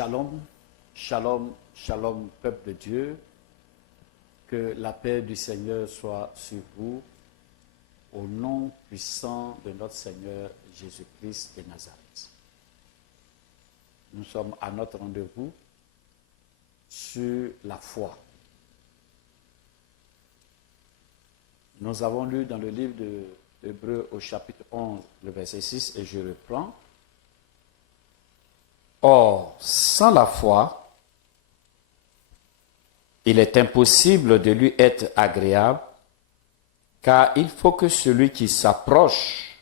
Shalom, shalom, shalom, peuple de Dieu. Que la paix du Seigneur soit sur vous, au nom puissant de notre Seigneur Jésus-Christ de Nazareth. Nous sommes à notre rendez-vous sur la foi. Nous avons lu dans le livre de Hébreux au chapitre 11, le verset 6, et je reprends. Or, sans la foi, il est impossible de lui être agréable, car il faut que celui qui s'approche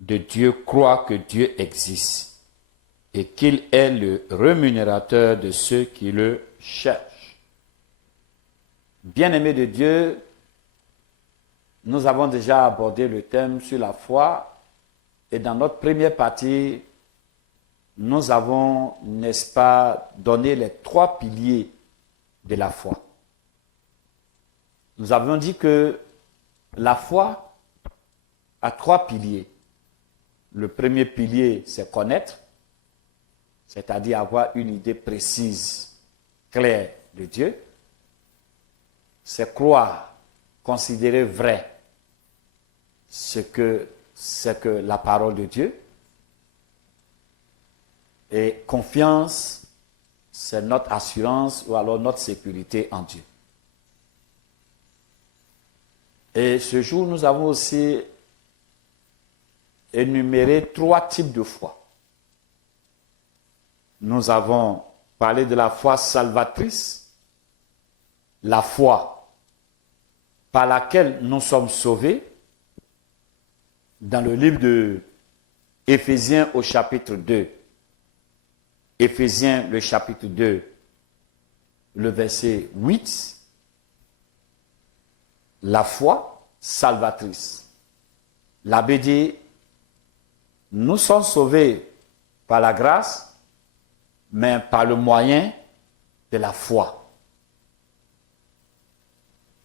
de Dieu croit que Dieu existe et qu'il est le rémunérateur de ceux qui le cherchent. Bien-aimés de Dieu, nous avons déjà abordé le thème sur la foi et dans notre première partie, nous avons, n'est-ce pas, donné les 3 piliers de la foi. Nous avions dit que la foi a 3 piliers. Le premier pilier, c'est connaître, c'est-à-dire avoir une idée précise, claire de Dieu. C'est croire, considérer vrai c'est que la parole de Dieu. Et confiance, c'est notre assurance ou alors notre sécurité en Dieu. Et ce jour, nous avons aussi énuméré 3 types de foi. Nous avons parlé de la foi salvatrice, la foi par laquelle nous sommes sauvés. Dans le livre de Éphésiens au chapitre 2, Éphésiens le chapitre 2, le verset 8, la foi salvatrice. L'abbé dit, nous sommes sauvés par la grâce, mais par le moyen de la foi.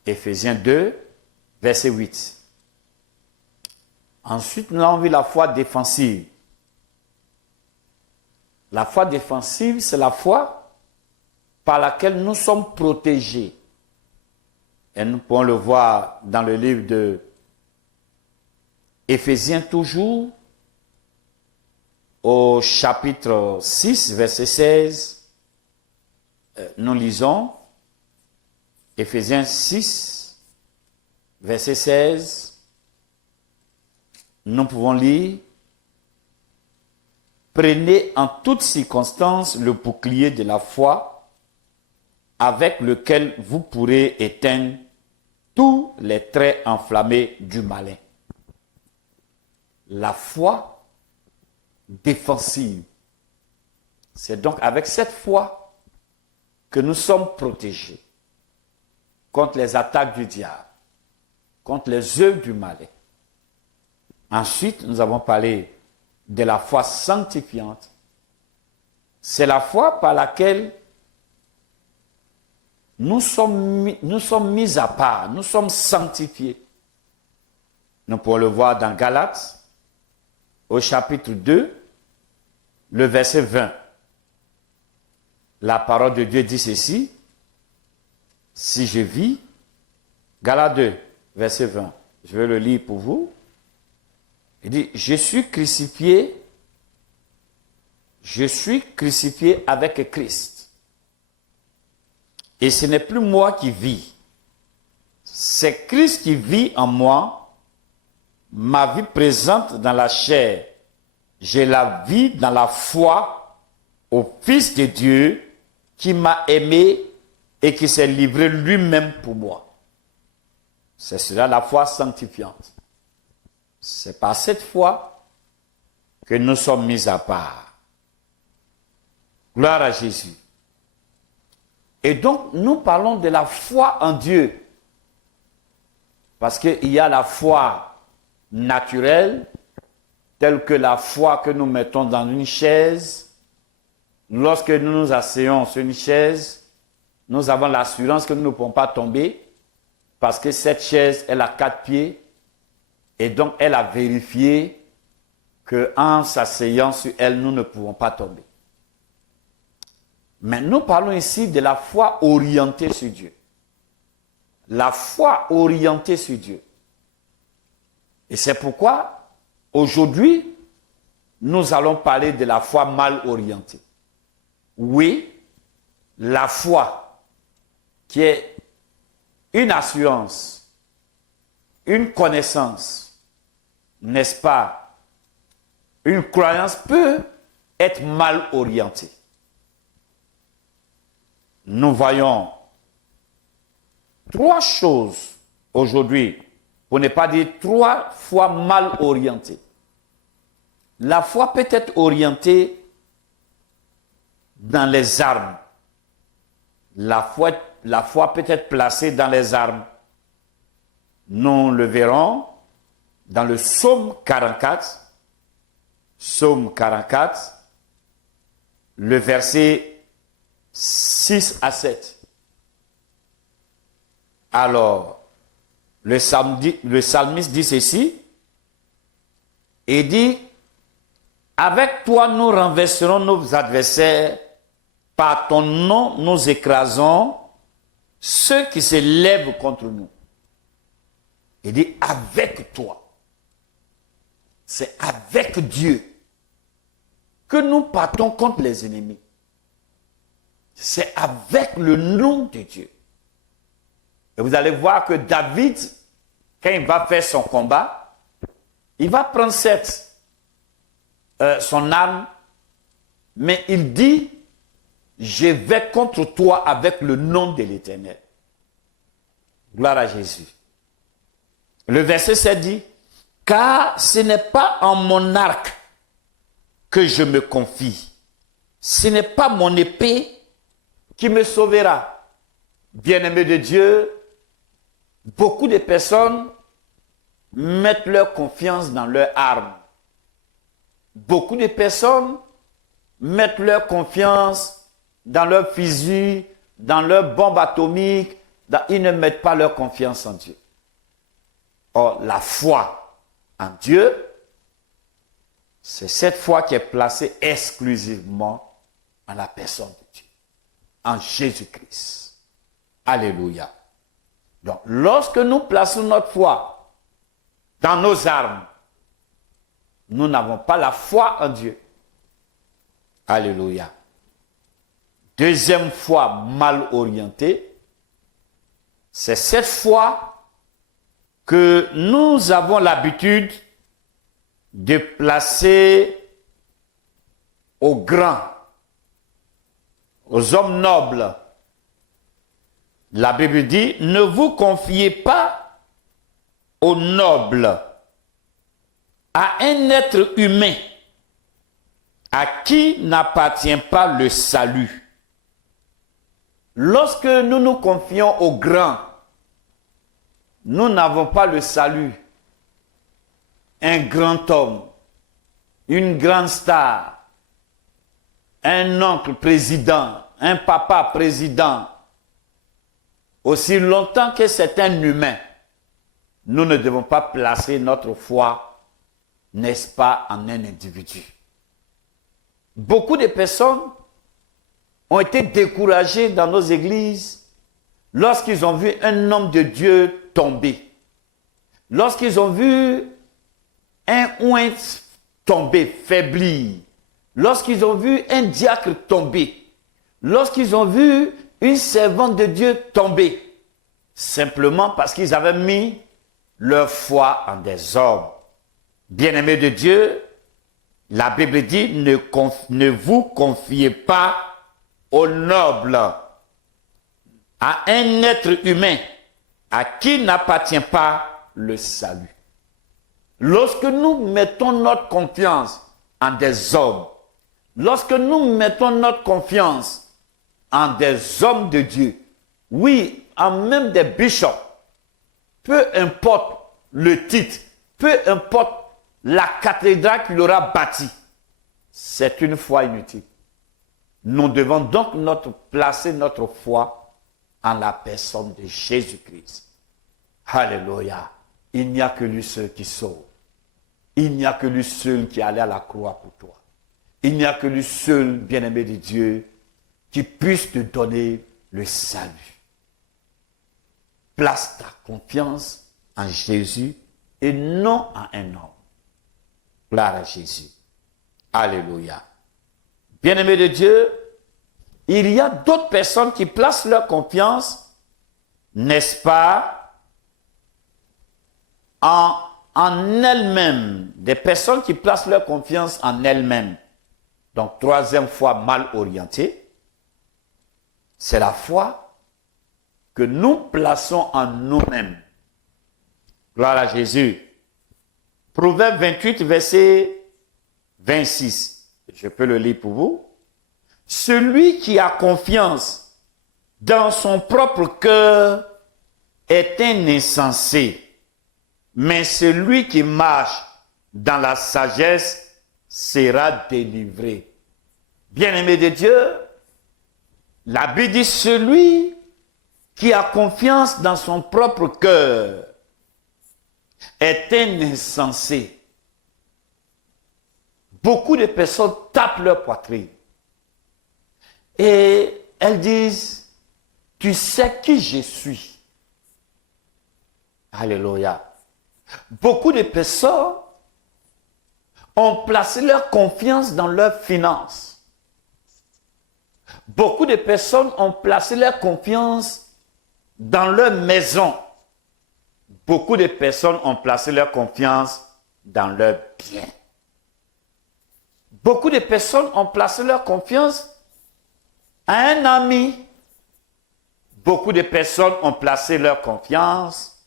Éphésiens 2, verset 8. Ensuite, nous avons vu la foi défensive. La foi défensive, c'est la foi par laquelle nous sommes protégés. Et nous pouvons le voir dans le livre de Éphésiens toujours, au chapitre 6, verset 16. Nous lisons Éphésiens 6, verset 16. Nous pouvons lire: prenez en toutes circonstances le bouclier de la foi, avec lequel vous pourrez éteindre tous les traits enflammés du malin. La foi défensive. C'est donc avec cette foi que nous sommes protégés contre les attaques du diable, contre les œuvres du malin. Ensuite, nous avons parlé de la foi sanctifiante. C'est la foi par laquelle nous sommes mis à part, nous sommes sanctifiés. Nous pouvons le voir dans Galates, au chapitre 2, le verset 20. La parole de Dieu dit ceci: si je vis, Galates 2, verset 20, je vais le lire pour vous. Il dit, je suis crucifié avec Christ. Et ce n'est plus moi qui vis. C'est Christ qui vit en moi. Ma vie présente dans la chair, je la vis dans la foi au Fils de Dieu qui m'a aimé et qui s'est livré lui-même pour moi. C'est cela la foi sanctifiante. C'est par cette foi que nous sommes mis à part. Gloire à Jésus. Et donc, nous parlons de la foi en Dieu. Parce qu'il y a la foi naturelle, telle que la foi que nous mettons dans une chaise. Lorsque nous nous asseyons sur une chaise, nous avons l'assurance que nous ne pouvons pas tomber, parce que cette chaise, elle a 4 pieds. Et donc, elle a vérifié qu'en s'asseyant sur elle, nous ne pouvons pas tomber. Mais nous parlons ici de la foi orientée sur Dieu. La foi orientée sur Dieu. Et c'est pourquoi, aujourd'hui, nous allons parler de la foi mal orientée. Oui, la foi qui est une assurance, une connaissance, n'est-ce pas? Une croyance peut être mal orientée. Nous voyons trois choses aujourd'hui, pour ne pas dire trois fois mal orientées. La foi peut être orientée dans les armes. La foi peut être placée dans les armes. Nous le verrons dans le psaume 44. Psaume 44, le verset 6 à 7. Alors, le psalmiste dit ceci, et dit, avec toi nous renverserons nos adversaires, par ton nom nous écrasons ceux qui se lèvent contre nous. Il dit, avec toi. C'est avec Dieu que nous partons contre les ennemis. C'est avec le nom de Dieu. Et vous allez voir que David, quand il va faire son combat, il va prendre son arme, mais il dit, je vais contre toi avec le nom de l'Éternel. Gloire à Jésus. Le verset 7 dit, car ce n'est pas en mon arc que je me confie. Ce n'est pas mon épée qui me sauvera. Bien-aimé de Dieu, beaucoup de personnes mettent leur confiance dans leurs armes. Beaucoup de personnes mettent leur confiance dans leur fusil, dans leur bombe atomique. Ils ne mettent pas leur confiance en Dieu. Or, la foi en Dieu, c'est cette foi qui est placée exclusivement en la personne de Dieu, en Jésus-Christ. Alléluia. Donc, lorsque nous plaçons notre foi dans nos armes, nous n'avons pas la foi en Dieu. Alléluia. Deuxième foi mal orientée, c'est cette foi que nous avons l'habitude de placer aux grands, aux hommes nobles. La Bible dit, ne vous confiez pas aux nobles, à un être humain à qui n'appartient pas le salut. Lorsque nous nous confions aux grands, nous n'avons pas le salut. Un grand homme, une grande star, un oncle président, un papa président, aussi longtemps que c'est un humain, nous ne devons pas placer notre foi, n'est-ce pas, en un individu. Beaucoup de personnes ont été découragées dans nos églises lorsqu'ils ont vu un homme de Dieu tomber. Lorsqu'ils ont vu un oint tomber, faiblir. Lorsqu'ils ont vu un diacre tomber. Lorsqu'ils ont vu une servante de Dieu tomber. Simplement parce qu'ils avaient mis leur foi en des hommes. Bien-aimés de Dieu, la Bible dit, ne vous confiez pas aux nobles, à un être humain à qui n'appartient pas le salut. Lorsque nous mettons notre confiance en des hommes, lorsque nous mettons notre confiance en des hommes de Dieu, oui, en même des bishops, peu importe le titre, peu importe la cathédrale qu'il aura bâtie, c'est une foi inutile. Nous devons donc placer notre foi en la personne de Jésus-Christ. Alléluia. Il n'y a que lui seul qui sauve. Il n'y a que lui seul qui est allé à la croix pour toi. Il n'y a que lui seul, bien-aimé de Dieu, qui puisse te donner le salut. Place ta confiance en Jésus et non en un homme. Gloire à Jésus. Alléluia. Bien-aimés de Dieu, il y a d'autres personnes qui placent leur confiance, n'est-ce pas, en elles-mêmes. Des personnes qui placent leur confiance en elles-mêmes. Donc, troisième foi mal orientée, c'est la foi que nous plaçons en nous-mêmes. Gloire à Jésus. Proverbe 28, verset 26. Je peux le lire pour vous. Celui qui a confiance dans son propre cœur est un insensé, mais celui qui marche dans la sagesse sera délivré. Bien-aimé de Dieu, la Bible dit celui qui a confiance dans son propre cœur est un insensé. Beaucoup de personnes tapent leur poitrine et elles disent, tu sais qui je suis. Alléluia. Beaucoup de personnes ont placé leur confiance dans leurs finances. Beaucoup de personnes ont placé leur confiance dans leur maison. Beaucoup de personnes ont placé leur confiance dans leurs biens. Beaucoup de personnes ont placé leur confiance à un ami. Beaucoup de personnes ont placé leur confiance,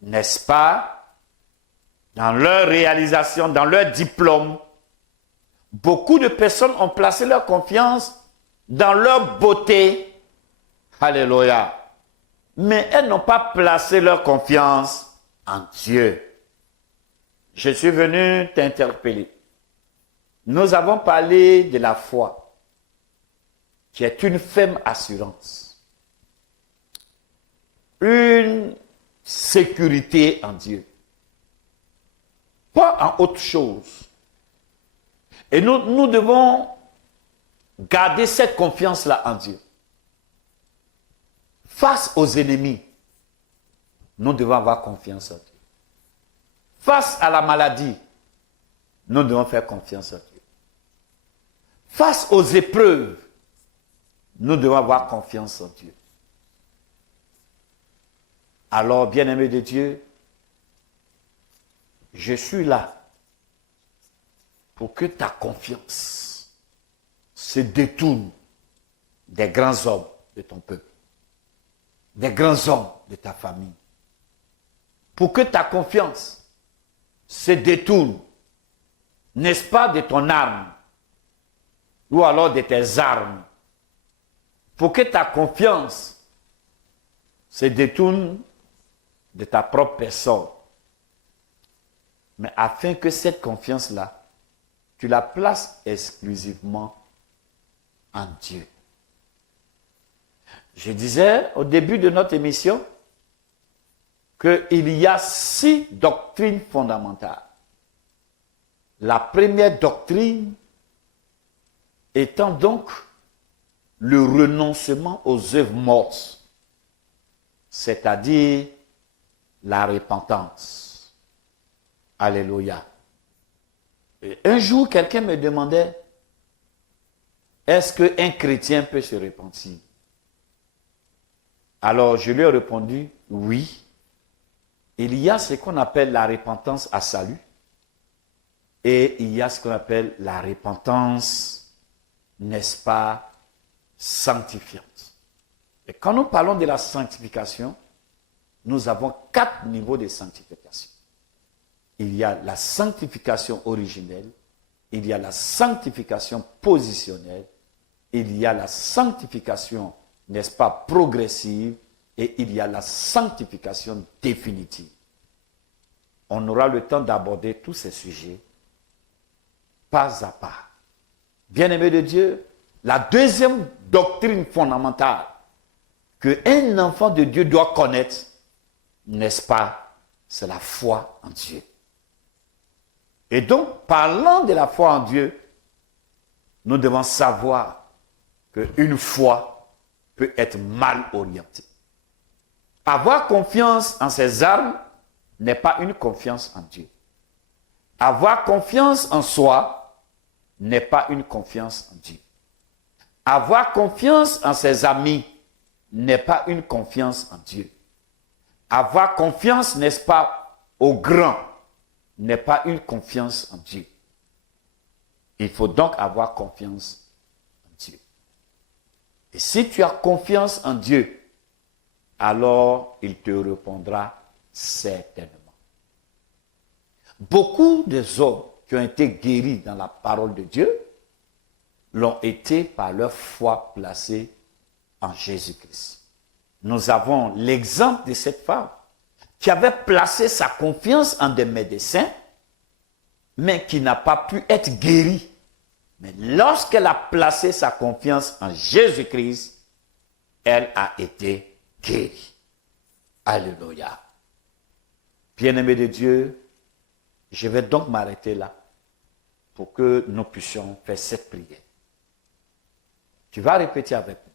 n'est-ce pas, dans leur réalisation, dans leur diplôme. Beaucoup de personnes ont placé leur confiance dans leur beauté. Alléluia. Mais elles n'ont pas placé leur confiance en Dieu. Je suis venu t'interpeller. Nous avons parlé de la foi, qui est une ferme assurance, une sécurité en Dieu, pas en autre chose. Et nous devons garder cette confiance-là en Dieu. Face aux ennemis, nous devons avoir confiance en Dieu. Face à la maladie, nous devons faire confiance en Dieu. Face aux épreuves, nous devons avoir confiance en Dieu. Alors, bien-aimés de Dieu, je suis là pour que ta confiance se détourne des grands hommes de ton peuple, des grands hommes de ta famille. Pour que ta confiance se détourne, n'est-ce pas, de ton arme, ou alors de tes armes. Pour que ta confiance se détourne de ta propre personne. Mais afin que cette confiance-là, tu la places exclusivement en Dieu. Je disais au début de notre émission qu'il y a 6 doctrines fondamentales. La première doctrine étant donc le renoncement aux œuvres mortes, c'est-à-dire la repentance. Alléluia. Et un jour, quelqu'un me demandait, est-ce qu'un chrétien peut se repentir? Alors, je lui ai répondu, oui. Il y a ce qu'on appelle la repentance à salut et il y a ce qu'on appelle la repentance, n'est-ce pas, sanctifiante. Et quand nous parlons de la sanctification, nous avons 4 niveaux de sanctification. Il y a la sanctification originelle, il y a la sanctification positionnelle, il y a la sanctification, n'est-ce pas, progressive, et il y a la sanctification définitive. On aura le temps d'aborder tous ces sujets pas à pas. Bien-aimés de Dieu, la deuxième doctrine fondamentale qu'un enfant de Dieu doit connaître, n'est-ce pas, c'est la foi en Dieu. Et donc, parlant de la foi en Dieu, nous devons savoir qu'une foi peut être mal orientée. Avoir confiance en ses armes n'est pas une confiance en Dieu. Avoir confiance en soi n'est pas une confiance en Dieu. Avoir confiance en ses amis n'est pas une confiance en Dieu. Avoir confiance, n'est-ce pas, au grand, n'est pas une confiance en Dieu. Il faut donc avoir confiance en Dieu. Et si tu as confiance en Dieu, alors il te répondra certainement. Beaucoup des hommes qui ont été guéris dans la parole de Dieu l'ont été par leur foi placée en Jésus-Christ. Nous avons l'exemple de cette femme qui avait placé sa confiance en des médecins, mais qui n'a pas pu être guérie. Mais lorsqu'elle a placé sa confiance en Jésus-Christ, elle a été guérie. Alléluia. Bien-aimés de Dieu, je vais donc m'arrêter là pour que nous puissions faire cette prière. Tu vas répéter avec moi.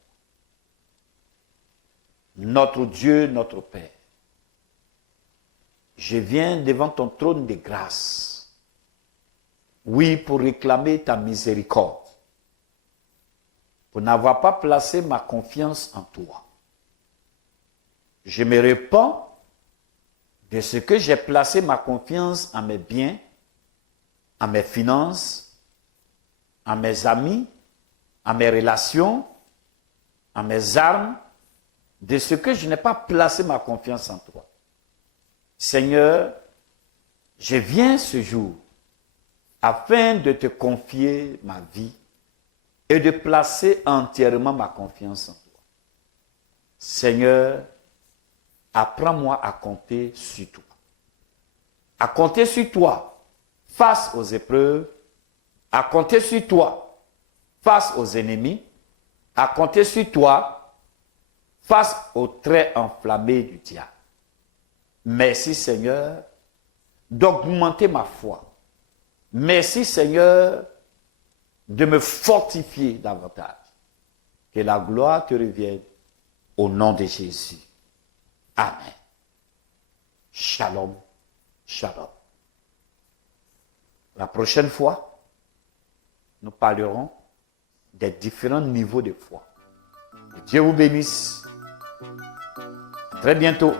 Notre Dieu, notre Père, je viens devant ton trône de grâce. Oui, pour réclamer ta miséricorde. Pour n'avoir pas placé ma confiance en toi. Je me répands de ce que j'ai placé ma confiance en mes biens, en mes finances, en mes amis, en mes relations, en mes armes, de ce que je n'ai pas placé ma confiance en toi. Seigneur, je viens ce jour afin de te confier ma vie et de placer entièrement ma confiance en toi. Seigneur, apprends-moi à compter sur toi. À compter sur toi face aux épreuves, à compter sur toi face aux ennemis, à compter sur toi face aux traits enflammés du diable. Merci Seigneur d'augmenter ma foi. Merci Seigneur de me fortifier davantage. Que la gloire te revienne au nom de Jésus. Amen. Shalom, shalom. La prochaine fois, nous parlerons des différents niveaux de foi. Que Dieu vous bénisse. À très bientôt.